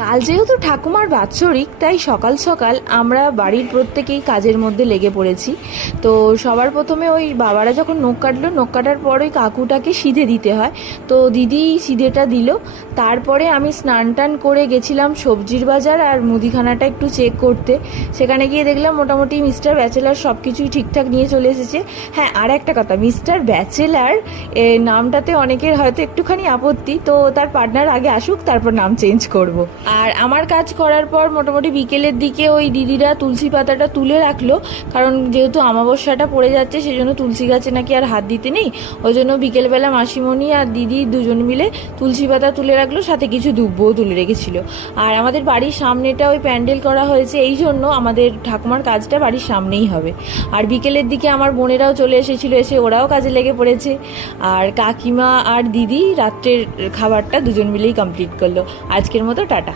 কাল যেহেতু ঠাকুমার বাৎসরিক, তাই সকাল সকাল আমরা বাড়ির প্রত্যেকেই কাজের মধ্যে লেগে পড়েছি। তো সবার প্রথমে ওই বাবারা যখন নখ কাটলো, নখ কাটার পর ওই কাকুটাকে সিধে দিতে হয়, তো দিদি সিধেটা দিল। তারপরে আমি স্নান টান করে গেছিলাম সবজির বাজার আর মুদিখানাটা একটু চেক করতে। সেখানে গিয়ে দেখলাম মোটামুটি মিস্টার ব্যাচেলার সব কিছুই ঠিকঠাক নিয়ে চলে এসেছে। হ্যাঁ, আর একটা কথা, মিস্টার ব্যাচেলার নামটাতে অনেকের হয়তো একটুখানি আপত্তি, তো তার পার্টনার আগে আসুক, তারপর নাম চেঞ্জ করব। আর আমার কাজ করার পর মোটামুটি বিকেলের দিকে ওই দিদিরা তুলসী পাতাটা তুলে রাখলো, কারণ যেহেতু অমাবস্যাটা পড়ে যাচ্ছে সেজন্য তুলসী গাছে নাকি আর হাত দিতে নেই। ওই জন্য বিকেলবেলা মাসিমণি আর দিদি দুজন মিলে তুলসী পাতা তুলে রাখলো, সাথে কিছু দুব্বও তুলে রেখেছিল। আর আমাদের বাড়ির সামনেটা ওই প্যান্ডেল করা হয়েছে, এই জন্য আমাদের ঠাকুমার কাজটা বাড়ির সামনেই হবে। আর বিকেলের দিকে আমার বোনেরাও চলে এসেছিলো, এসে ওরাও কাজে লেগে পড়েছে। আর কাকিমা আর দিদি রাত্রের খাবারটা দুজন মিলেই কমপ্লিট করলো। আজকের মতো টাটা।